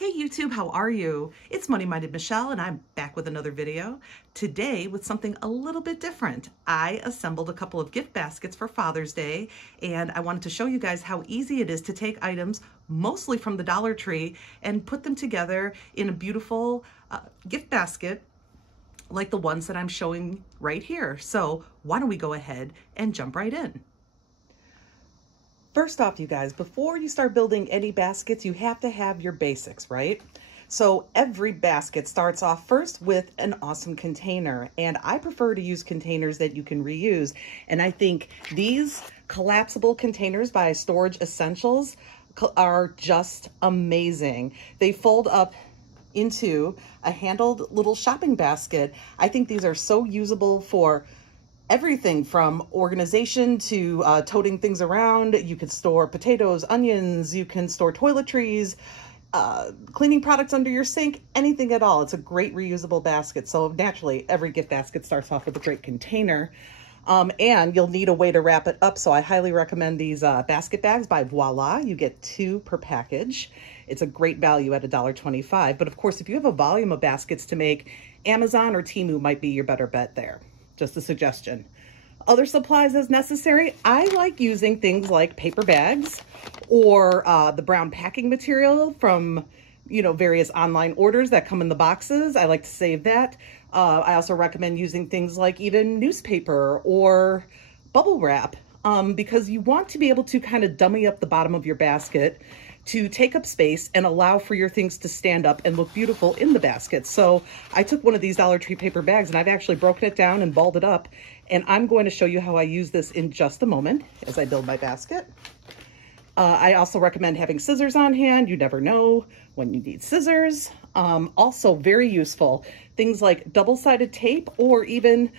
Hey YouTube, how are you? It's Money Minded Michelle and I'm back with another video. Today with something a little bit different. I assembled a couple of gift baskets for Father's Day and I wanted to show you guys how easy it is to take items mostly from the Dollar Tree and put them together in a beautiful gift basket like the ones that I'm showing right here. So why don't we go ahead and jump right in. First off, you guys, before you start building any baskets, you have to have your basics, right? So every basket starts off first with an awesome container, and I prefer to use containers that you can reuse. And I think these collapsible containers by Storage Essentials are just amazing. They fold up into a handled little shopping basket. I think these are so usable for everything from organization to toting things around. You could store potatoes, onions, you can store toiletries, cleaning products under your sink, anything at all. It's a great reusable basket. So naturally, every gift basket starts off with a great container. And you'll need a way to wrap it up. So I highly recommend these basket bags by Voila. You get 2 per package. It's a great value at $1.25. But of course, if you have a volume of baskets to make, Amazon or Temu might be your better bet there. Just a suggestion. Other supplies as necessary. I like using things like paper bags or the brown packing material from, various online orders that come in the boxes. I like to save that. I also recommend using things like even newspaper or bubble wrap because you want to be able to kind of dummy up the bottom of your basket to take up space and allow for your things to stand up and look beautiful in the basket. So I took one of these Dollar Tree paper bags and I've actually broken it down and balled it up. And I'm going to show you how I use this in just a moment as I build my basket. I also recommend having scissors on hand. You never know when you need scissors. Also very useful, things like double-sided tape or even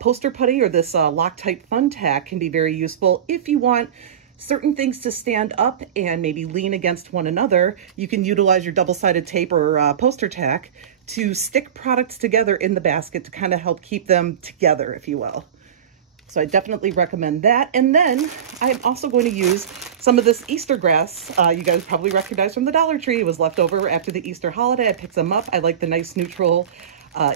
poster putty or this Loctite Fun Tack can be very useful if you want certain things to stand up and maybe lean against one another. You can utilize your double-sided tape or poster tack to stick products together in the basket to kind of help keep them together, if you will. So I definitely recommend that. And then I'm also going to use some of this Easter grass. You guys probably recognize from the Dollar Tree. It was left over after the Easter holiday. I picked them up. I like the nice neutral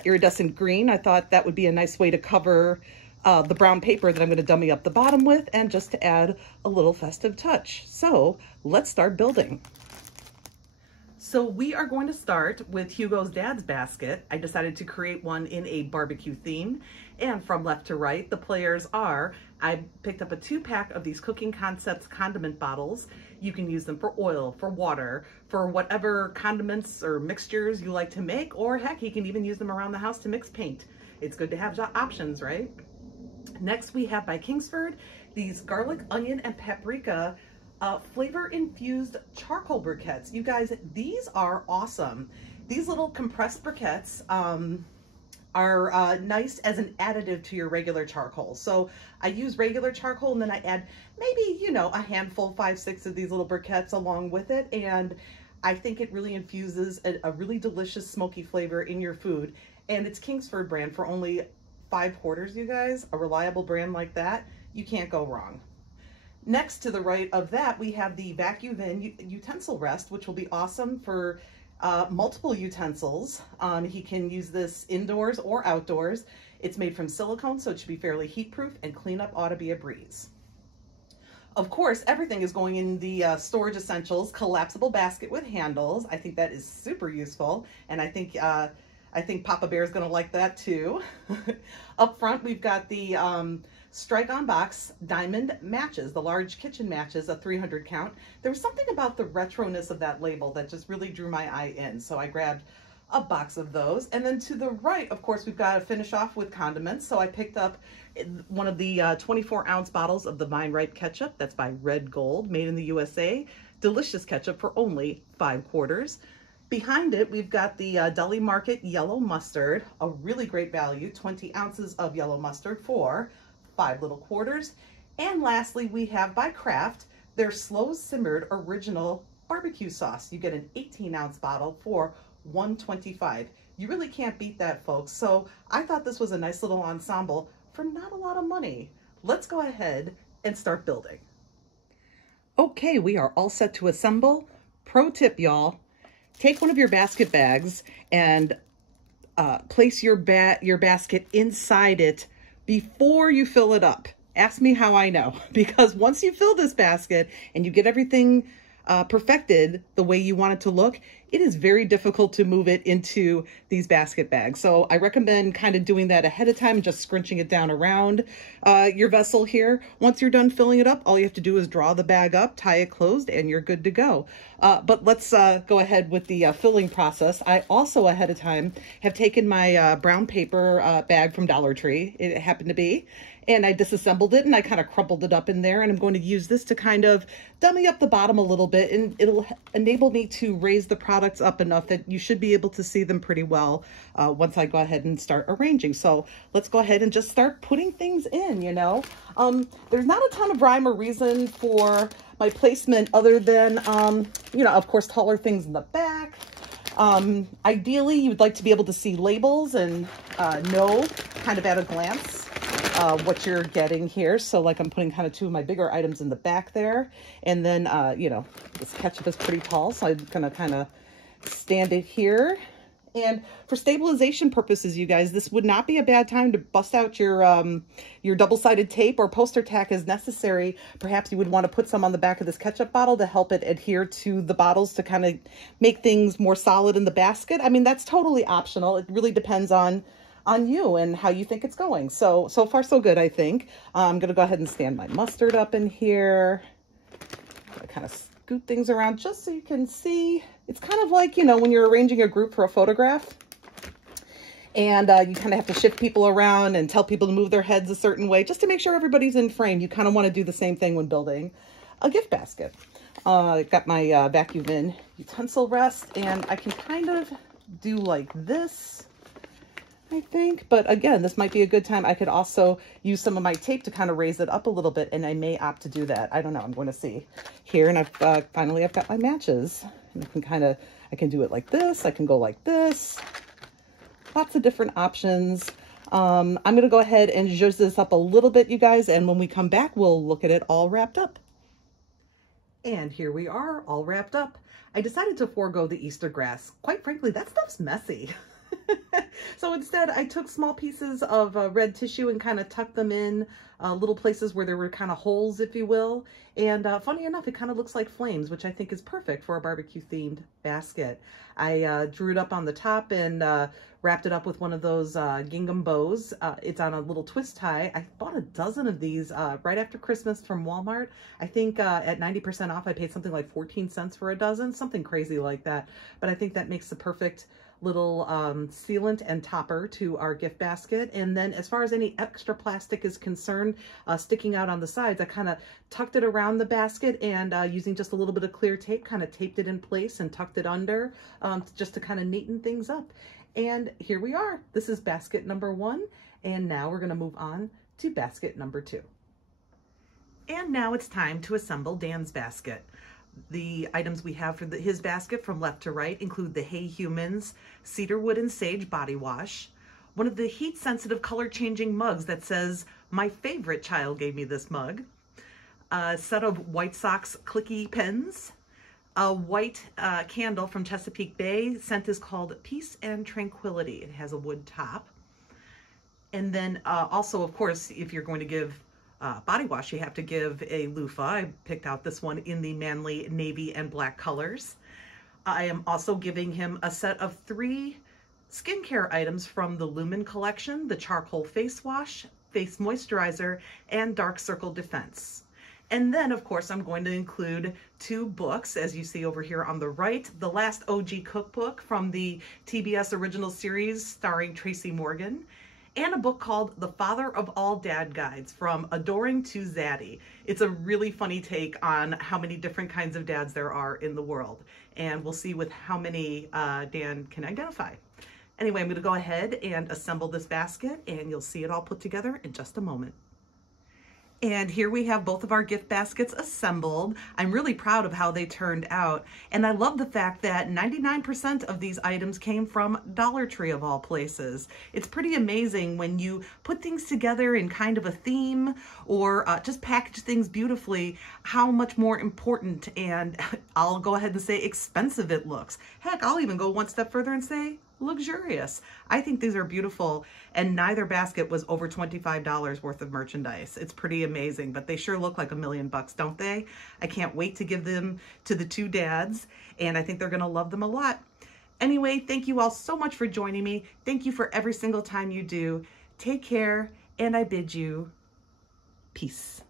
iridescent green. I thought that would be a nice way to cover the brown paper that I'm going to dummy up the bottom with and just to add a little festive touch. So let's start building. So we are going to start with Hugo's dad's basket. I decided to create one in a barbecue theme. And from left to right, the players are, I picked up a 2-pack of these Cooking Concepts condiment bottles. You can use them for oil, for water, for whatever condiments or mixtures you like to make, or heck, you can even use them around the house to mix paint. It's good to have options, right? Next, we have by Kingsford, these garlic, onion, and paprika flavor-infused charcoal briquettes. You guys, these are awesome. These little compressed briquettes are nice as an additive to your regular charcoal. So I use regular charcoal and then I add maybe, a handful, 5, 6 of these little briquettes along with it. And I think it really infuses a really delicious smoky flavor in your food. And it's Kingsford brand for only 5 quarters, you guys. A reliable brand like that, you can't go wrong. Next to the right of that, we have the Vacuum In Utensil Rest, which will be awesome for multiple utensils. He can use this indoors or outdoors. It's made from silicone, so it should be fairly heat proof, and cleanup ought to be a breeze. Of course, everything is going in the Storage Essentials collapsible basket with handles. I think that is super useful, and I think Papa Bear is going to like that too. Up front, we've got the Strike On Box Diamond Matches, the large kitchen matches, a 300 count. There was something about the retroness of that label that just really drew my eye in, so I grabbed a box of those. And then to the right, of course, we've got to finish off with condiments, so I picked up one of the 24-ounce bottles of the Vine Ripe ketchup. That's by Red Gold, made in the USA. Delicious ketchup for only 5 quarters. Behind it, we've got the Deli Market Yellow Mustard, a really great value, 20 ounces of yellow mustard for 5 little quarters. And lastly, we have by Kraft their slow simmered original barbecue sauce. You get an 18-ounce bottle for $1.25. You really can't beat that, folks. So I thought this was a nice little ensemble for not a lot of money. Let's go ahead and start building. Okay, we are all set to assemble. Pro tip, y'all. take one of your basket bags and place your basket inside it before you fill it up. Ask me how I know, because once you fill this basket and you get everything perfected the way you want it to look, it is very difficult to move it into these basket bags. So I recommend kind of doing that ahead of time and just scrunching it down around your vessel here. Once you're done filling it up, all you have to do is draw the bag up, tie it closed, and you're good to go. But let's go ahead with the filling process. I also ahead of time have taken my brown paper bag from Dollar Tree, it happened to be, and I disassembled it and I kind of crumpled it up in there, and I'm going to use this to kind of dummy up the bottom a little bit, and it'll enable me to raise the products up enough that you should be able to see them pretty well once I go ahead and start arranging. So let's go ahead and just start putting things in, you know. There's not a ton of rhyme or reason for my placement other than, you know, of course, taller things in the back. Ideally, you would like to be able to see labels and know kind of at a glance what you're getting here. So like I'm putting kind of two of my bigger items in the back there. And then, you know, this ketchup is pretty tall, so I'm gonna kind of stand it here. And for stabilization purposes, you guys, this would not be a bad time to bust out your double-sided tape or poster tack as necessary. Perhaps you would want to put some on the back of this ketchup bottle to help it adhere to the bottles to kind of make things more solid in the basket. I mean, that's totally optional. It really depends on you and how you think it's going. So far so good, I think. I'm going to go ahead and stand my mustard up in here. I kind of scoot things around just so you can see. It's kind of like, you know, when you're arranging a group for a photograph and you kind of have to shift people around and tell people to move their heads a certain way just to make sure everybody's in frame. You kind of want to do the same thing when building a gift basket. I've got my vacuum in utensil rest, and I can kind of do like this, I think. But again, this might be a good time. I could also use some of my tape to kind of raise it up a little bit, and I may opt to do that. I don't know. I'm going to see here. And finally I've got my matches, and I can do it like this. I can go like this. Lots of different options. I'm going to go ahead and zhuzh this up a little bit, you guys. And when we come back, we'll look at it all wrapped up. And here we are, all wrapped up. I decided to forego the Easter grass. Quite frankly, that stuff's messy. So instead, I took small pieces of red tissue and kind of tucked them in little places where there were kind of holes, if you will. And funny enough, it kind of looks like flames, which I think is perfect for a barbecue-themed basket. I drew it up on the top and wrapped it up with one of those gingham bows. It's on a little twist tie. I bought a dozen of these right after Christmas from Walmart. I think at 90% off, I paid something like 14 cents for a dozen, something crazy like that. But I think that makes the perfect little sealant and topper to our gift basket. And then as far as any extra plastic is concerned, sticking out on the sides, I kind of tucked it around the basket and using just a little bit of clear tape, kind of taped it in place and tucked it under just to kind of neaten things up. And here we are. This is basket number 1. And now we're going to move on to basket number 2. And now it's time to assemble Dan's basket. The items we have for his basket from left to right include the Hey Humans Cedarwood and Sage Body Wash, one of the heat-sensitive color-changing mugs that says, "My favorite child gave me this mug," a set of White Sox clicky pens, a white candle from Chesapeake Bay. Scent is called Peace and Tranquility. It has a wood top. And then also, of course, if you're going to give body wash, you have to give a loofah. I picked out this one in the manly navy and black colors. I am also giving him a set of 3 skincare items from the Lumen collection: the charcoal face wash, face moisturizer, and dark circle defense. And then, of course, I'm going to include 2 books, as you see over here on the right. The Last OG Cookbook from the TBS original series starring Tracy Morgan, and a book called The Father of All Dad Guides, From Adoring to Zaddy. It's a really funny take on how many different kinds of dads there are in the world. And we'll see with how many Dan can identify. Anyway, I'm going to go ahead and assemble this basket, and you'll see it all put together in just a moment. And here we have both of our gift baskets assembled. I'm really proud of how they turned out. And I love the fact that 99% of these items came from Dollar Tree of all places. It's pretty amazing when you put things together in kind of a theme or just package things beautifully, how much more important and I'll go ahead and say expensive it looks. Heck, I'll even go one step further and say luxurious. I think these are beautiful, and neither basket was over $25 worth of merchandise. It's pretty amazing, but they sure look like $1,000,000, don't they? I can't wait to give them to the two dads, and I think they're gonna love them a lot. Anyway, thank you all so much for joining me. Thank you for every single time you do. Take care, and I bid you peace.